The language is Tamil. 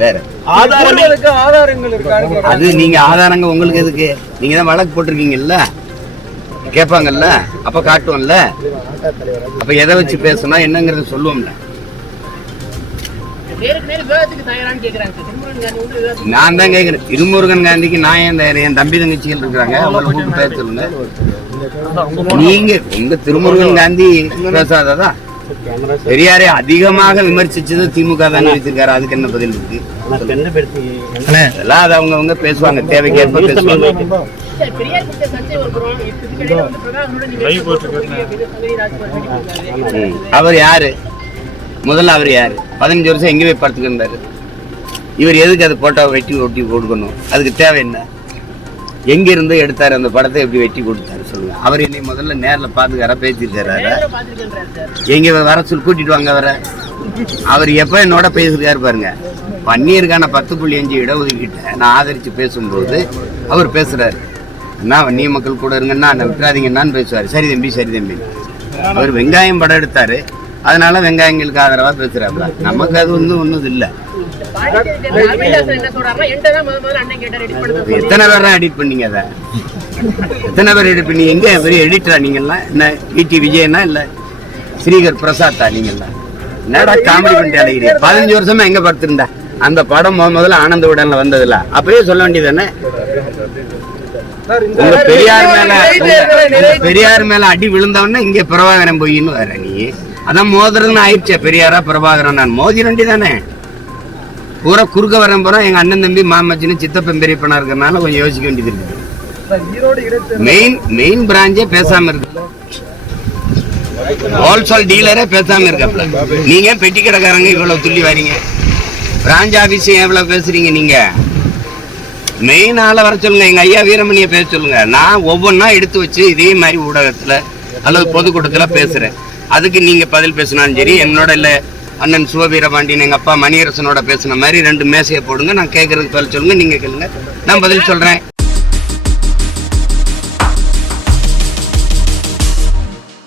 வேற ஆதாரங்கள் இருக்காங்க. அது நீங்க ஆதாரங்க உங்களுக்கு எதுக்கு? நீங்க தான் வழக்கு போட்டிருக்கீங்கல்ல, கேட்பாங்கல்ல, அப்ப காட்டுவோம்ல. அப்ப எதை வச்சு பேசணும் என்னங்கறத சொல்லுவோம்ல. நான் தான் கேட்கிறேன், திருமுருகன் காந்திக்கு நான் ஏன் தயார்? என் தம்பி தங்கச்சிகள் இருக்கிறாங்க, அவங்களை கூப்பிட்டு பேச சொல்லுங்க. நீங்க உங்க திருமுருகன் காந்தி பேசாததா? பெரியாரை அதிகமாக விமர்சிச்சது திமுக தான் வச்சிருக்காரு. அதுக்கு என்ன பதில் இருக்கு? அதெல்லாம் அது அவங்க பேசுவாங்க, தேவைக்கேற்ப பேசுவாங்க. அவர் யாரு? முதல்ல அவர் யாரு? 15 வருஷம் எங்க போய் படுத்துக்கிட்டு இருந்தாரு? இவர் எதுக்கு அது போட்டோ வெட்டி ஒட்டி கொடுக்கணும்? அதுக்கு தேவை என்ன? எங்க இருந்து எடுத்தாரு அந்த படத்தை? எப்படி வெட்டி கொடுத்தாரு சொல்லுங்க. அவர் என்னை முதல்ல நேர்ல பாத்துக்காரா, பேசிருக்காரு? எங்க வர சொல்லி கூட்டிட்டு வாங்க வர. அவர் எப்ப என்னோட பேசிருக்காரு பாருங்க. வன்னியருக்கான 10.5 இடஒதுக்கீட்டை நான் ஆதரிச்சு பேசும்போது அவர் பேசுறாரு, என்ன வன்னிய மக்கள் கூட இருங்கன்னா விட்டுறாதீங்கன்னு பேசுவாரு. சரி தம்பி, சரி தம்பி. அவர் வெங்காயம் படம் எடுத்தாரு, அதனால வெங்காயங்களுக்கு ஆதரவா பேசுறாங்க. நமக்கு அது ஒண்ணும் இல்ல. எத்தனை பேர் தான் எடிட் பண்ணீங்க? அதை எத்தனை பேர் எடிட் பண்ணி? எங்க பெரிய எடிட்டரா நீங்கெல்லாம்? என்ன ஈடி விஜயனா இல்ல ஸ்ரீகர் பிரசாத்தா நீங்கெல்லாம்? என்னடா காமெடி பண்ணிட்டு அழைக்கிறீங்க? 15 வருஷமா எங்க படுத்திருந்தா அந்த படம் முதல்ல ஆனந்த விடன்ல வந்ததுல அப்பயே சொல்ல வேண்டியதானே? உங்க பெரியார் மேல அடி விழுந்தவொடனே இங்க பிரபாகரன் போயின்னு வர நீ. அதான் மோதிரன்னு ஆயிடுச்சே, பெரியாரா பிரபாகரன். நான் மோதி வேண்டிதானே? பூரா குறுக்க வரேன் போறோம். எங்க அண்ணன் தம்பி மாமச்சின்னு சித்தப்பன் பெரியப்பனா இருக்கிறதுனால கொஞ்சம் யோசிக்க வேண்டியது இருக்கு. மெயின் பிராஞ்சே பேசாம இருக்கு, ஹோல்சேல் டீலரே பேசாம இருக்கப்பல. நீங்க பெட்டி கடைக்காரங்க இவ்வளவு துள்ளி வரீங்க, பிராஞ்ச் ஆபீஸ் எவ்வளவு பேசுறீங்க? நீங்க மெயின் ஆளை வர சொல்லுங்க, எங்க ஐயா வீரமணியை பேச சொல்லுங்க. நான் ஒவ்வொன்னா எடுத்து வச்சு இதே மாதிரி ஊடகத்துல அல்லது பொதுக்கூட்டத்துல பேசுறேன். அதுக்கு நீங்க பதில் பேசினாலும் சரி, என்னோட இல்ல அண்ணன் சிவவீரபாண்டியன் எங்க அப்பா மணியரசனோட பேசின மாதிரி 2 மேசையை போடுங்க. நான் கேட்கறதுக்கு பதில் சொல்லுங்க, நீங்க கேளுங்க, நான் பதில் சொல்றேன்.